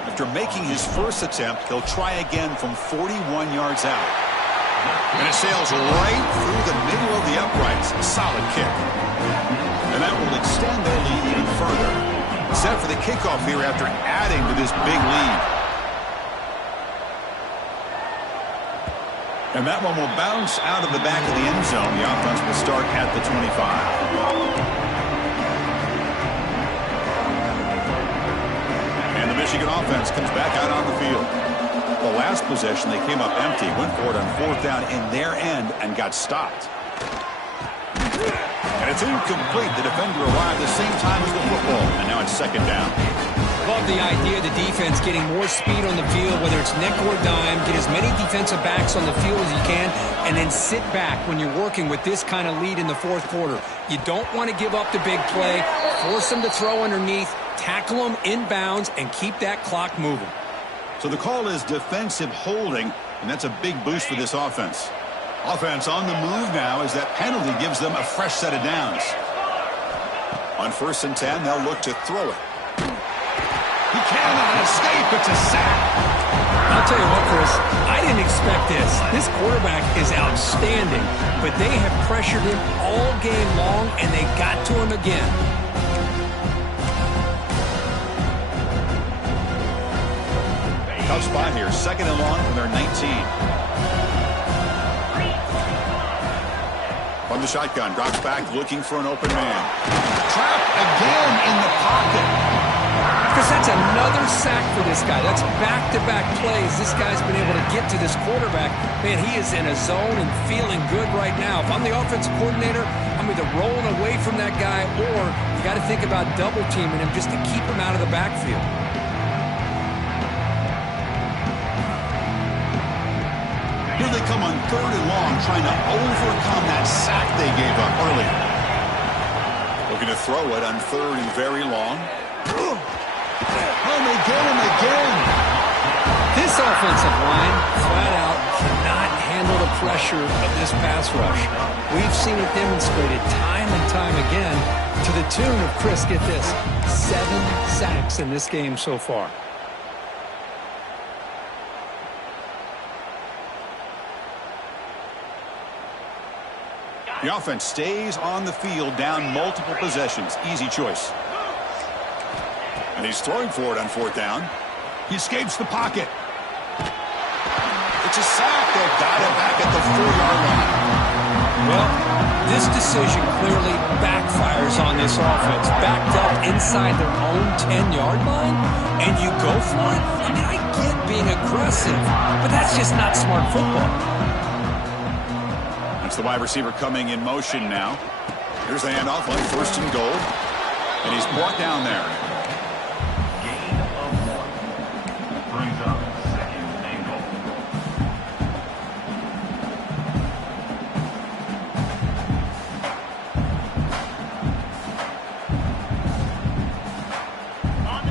After making his first attempt, he'll try again from 41 yards out. And it sails right through the middle of the uprights. Solid kick. And that will extend their lead even further. Set for the kickoff here after adding to this big lead. And that one will bounce out of the back of the end zone. The offense will start at the 25. Michigan offense comes back out on the field. The last possession, they came up empty, went for it on 4th down in their end and got stopped. And it's incomplete. The defender arrived the same time as the football, and now it's 2nd down. Love the idea of the defense getting more speed on the field, whether it's nickel or dime, get as many defensive backs on the field as you can, and then sit back when you're working with this kind of lead in the 4th quarter. You don't want to give up the big play, force them to throw underneath, tackle them inbounds, and keep that clock moving. So the call is defensive holding, and that's a big boost for this offense. Offense on the move now as that penalty gives them a fresh set of downs. On 1st and 10, they'll look to throw it. He cannot escape. It's a sack. I'll tell you what, Chris, I didn't expect this. This quarterback is outstanding, but they have pressured him all game long, and they got to him again. Tough spot here. 2nd and long from their 19. From the shotgun, drops back, looking for an open man. Trapped again in the pocket. Chris, that's another sack for this guy. That's back-to-back plays. This guy's been able to get to this quarterback. Man, he is in a zone and feeling good right now. If I'm the offensive coordinator, I'm either rolling away from that guy or you got to think about double-teaming him just to keep him out of the backfield. Here they come on 3rd and long, trying to overcome that sack they gave up earlier. Looking to throw it on 3rd and very long. And they get him again. This offensive line, flat out, cannot handle the pressure of this pass rush. We've seen it demonstrated time and time again to the tune of, Chris, get this, 7 sacks in this game so far. The offense stays on the field, down multiple possessions. Easy choice. And he's throwing for it on 4th down. He escapes the pocket. It's a sack. They've got him back at the 4-yard line. Well, this decision clearly backfires on this offense. Backed up inside their own 10-yard line, and you go for it? I mean, I get being aggressive, but that's just not smart football. That's the wide receiver coming in motion now. Here's the handoff on 1st and goal. And he's brought down there. Gain of 1. Brings up 2nd and goal.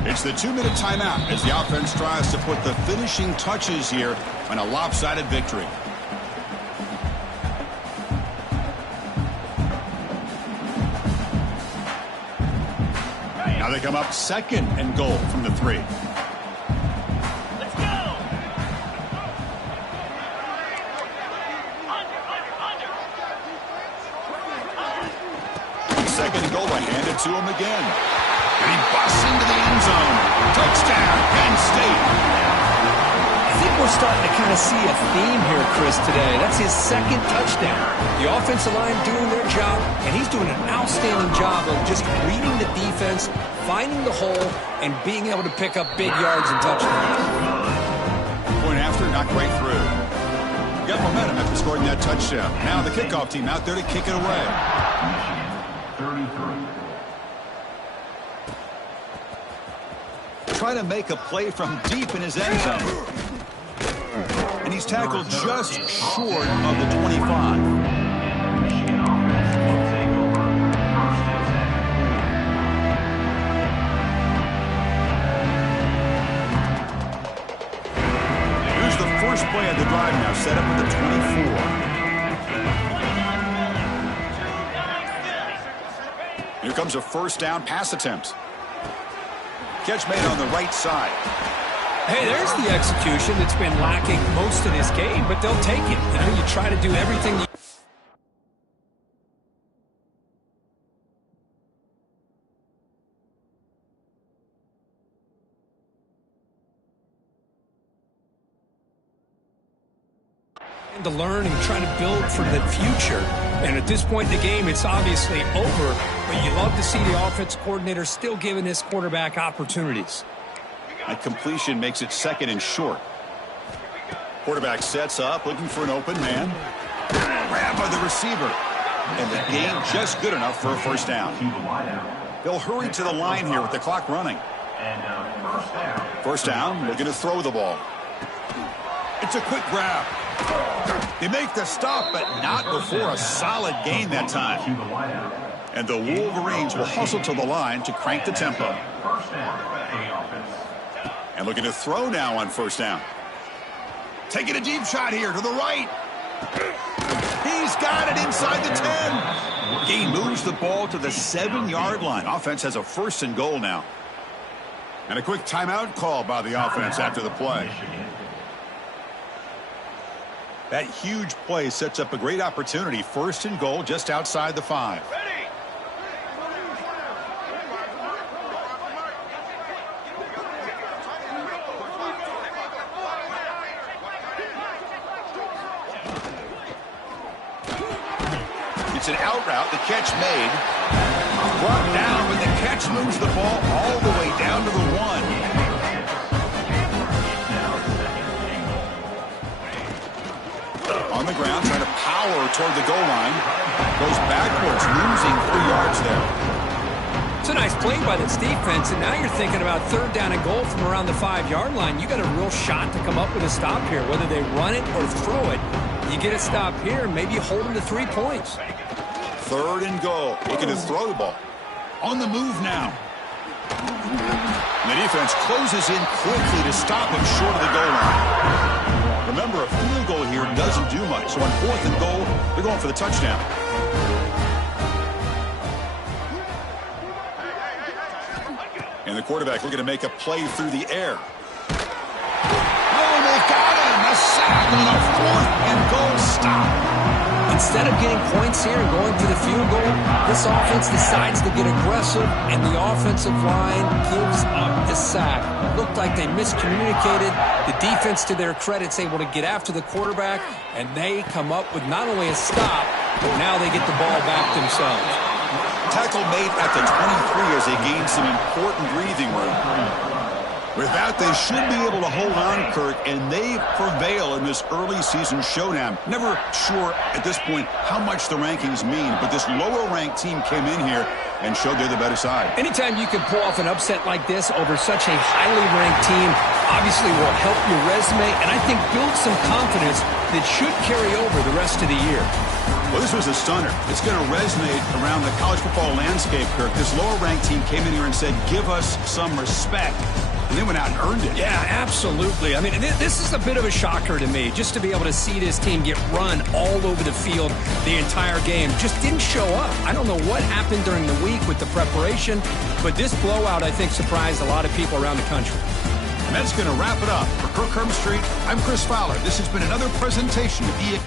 It's the 2-minute timeout as the offense tries to put the finishing touches here on a lopsided victory. Now they come up 2nd and goal from the 3. Let's go! Second and goal, I hand it to him again. And he busts into the end zone. Touchdown, Penn State. I think we're starting to kind of see a theme here, Chris, today. That's his 2nd touchdown. The offensive line doing their job, and he's doing an outstanding job of just reading the defense, finding the hole, and being able to pick up big yards and touchdowns. Point after, knocked right through. Got momentum after scoring that touchdown. Now the kickoff team out there to kick it away. Michigan, 33. Trying to make a play from deep in his end zone. And he's tackled just short of the 25. Michigan offense will take over 1st and 10. first play of the drive now set up with the 24. Here comes a first down pass attempt. Catch made on the right side. Hey, there's the execution that's been lacking most of this game, but they'll take it. You know, you try to do everything you to learn and try to build for the future. And at this point in the game, it's obviously over, but you love to see the offense coordinator still giving this quarterback opportunities. That completion makes it second and short. Quarterback sets up, looking for an open man. Grab by the receiver. And the game just good enough for a first down. They'll hurry to the line here with the clock running. First down, looking to throw the ball. It's a quick grab. They make the stop, but not before a solid gain that time. And the Wolverines will hustle to the line to crank the tempo. And looking to throw now on first down. Taking a deep shot here to the right. He's got it inside the 10. Gain moves the ball to the 7-yard line. Offense has a first and goal now. And a quick timeout call by the offense after the play. That huge play sets up a great opportunity. First and goal just outside the 5. It's an out route. The catch made. Brought down, but the catch moves the ball all the way down to the 1. On the ground, trying to power toward the goal line. Goes backwards, losing 3 yards there. It's a nice play by this defense, and now you're thinking about third down and goal from around the 5-yard line. You got a real shot to come up with a stop here. Whether they run it or throw it, you get a stop here, maybe you hold them to 3 points. Third and goal. Looking to throw the ball. On the move now. And the defense closes in quickly to stop him short of the goal line. Remember, a field goal here doesn't do much. So on fourth and goal, they're going for the touchdown. And the quarterback looking to make a play through the air. Oh, they got him! A sack on a fourth and goal stop. Instead of getting points here and going for the field goal, this offense decides to get aggressive, and the offensive line gives up the sack. It looked like they miscommunicated. The defense, to their credit, is able to get after the quarterback, and they come up with not only a stop, but now they get the ball back themselves. Tackle made at the 23 as they gain some important breathing room. With that, they should be able to hold on, Kirk, and they prevail in this early season showdown. Never sure at this point how much the rankings mean, but this lower-ranked team came in here and showed they're the better side. Anytime you can pull off an upset like this over such a highly ranked team, obviously will help your resume, and I think build some confidence that should carry over the rest of the year. Well, this was a stunner. It's going to resonate around the college football landscape, Kirk. This lower-ranked team came in here and said, give us some respect. And they went out and earned it. Yeah, absolutely. I mean, this is a bit of a shocker to me, just to be able to see this team get run all over the field the entire game. Just didn't show up. I don't know what happened during the week with the preparation, but this blowout, I think, surprised a lot of people around the country. And that's going to wrap it up. For Kirk Herbstreit, I'm Chris Fowler. This has been another presentation of EA.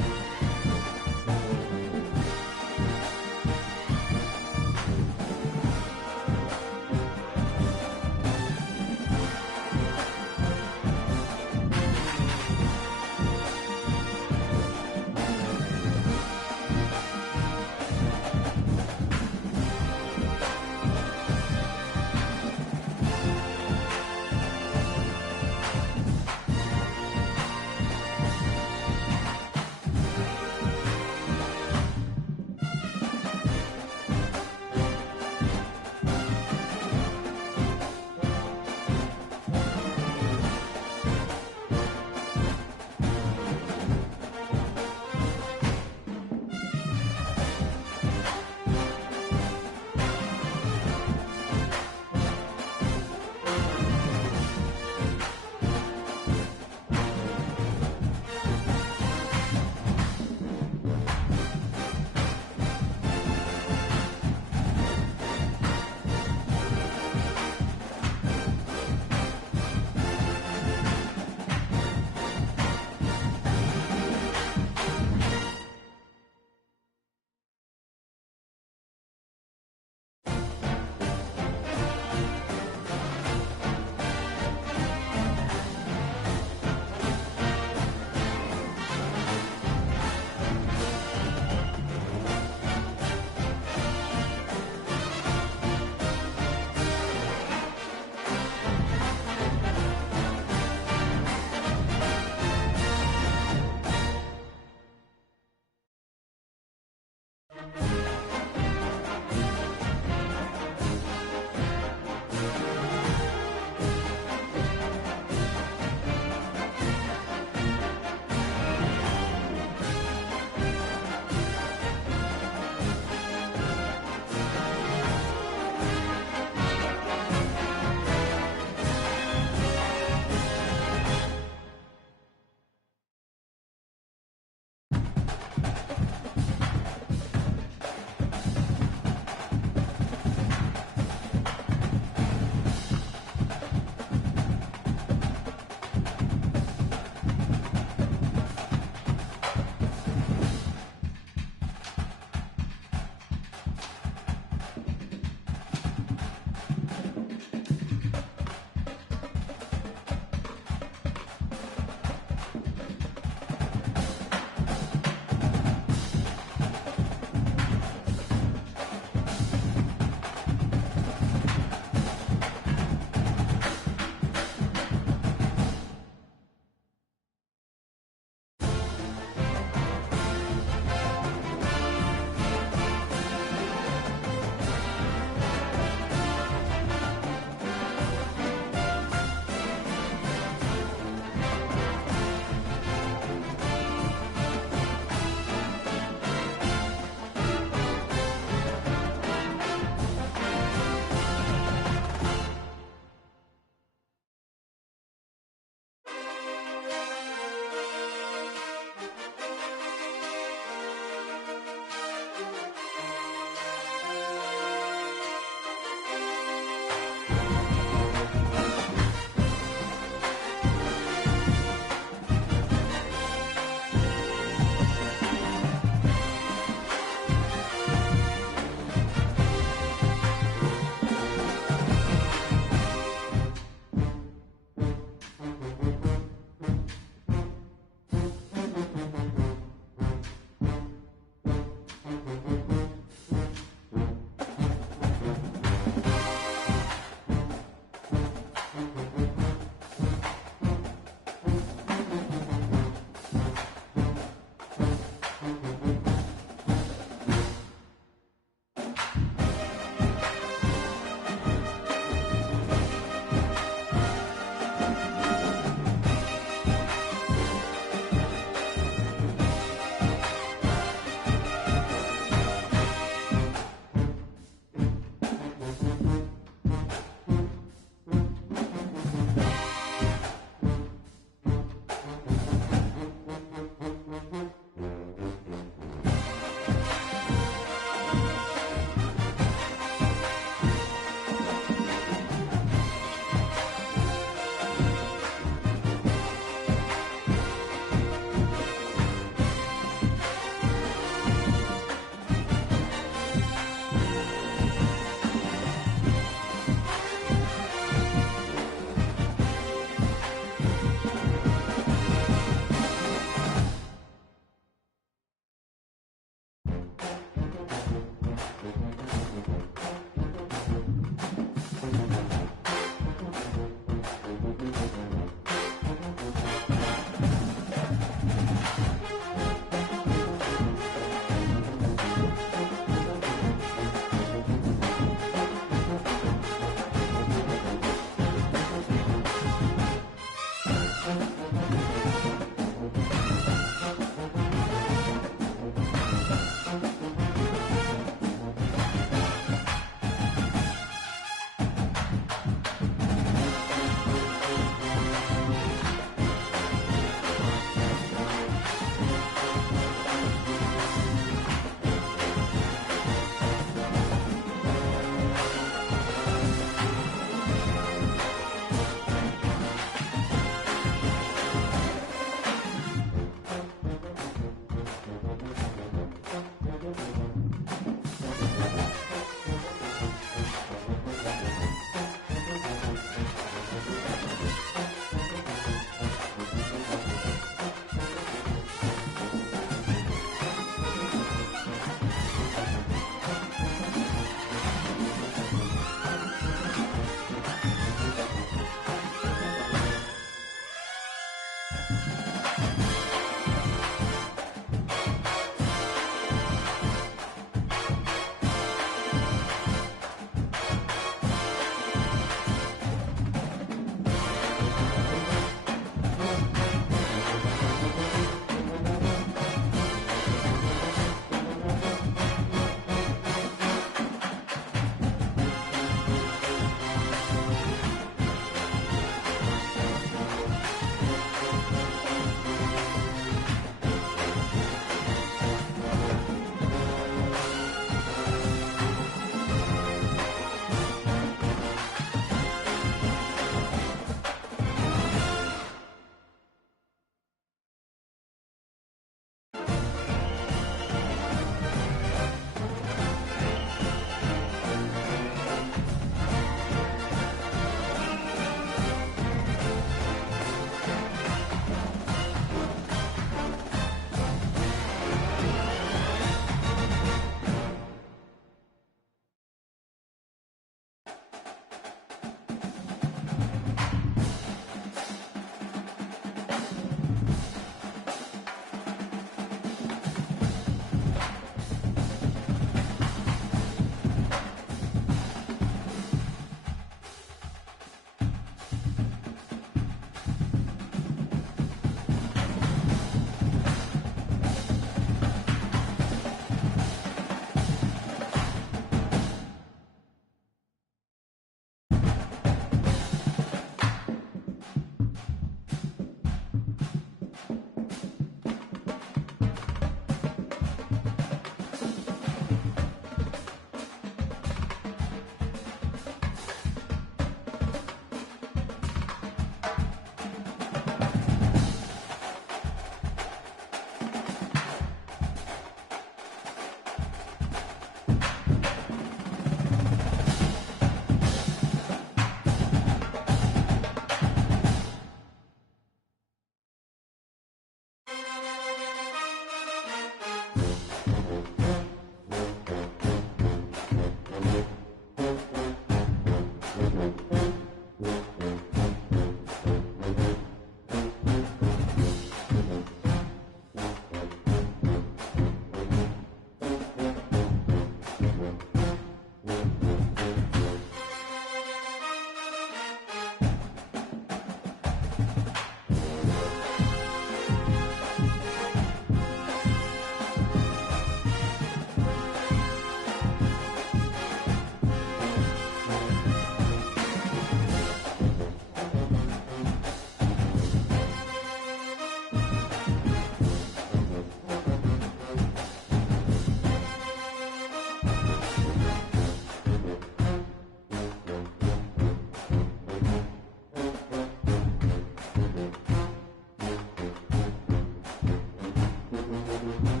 Thank you.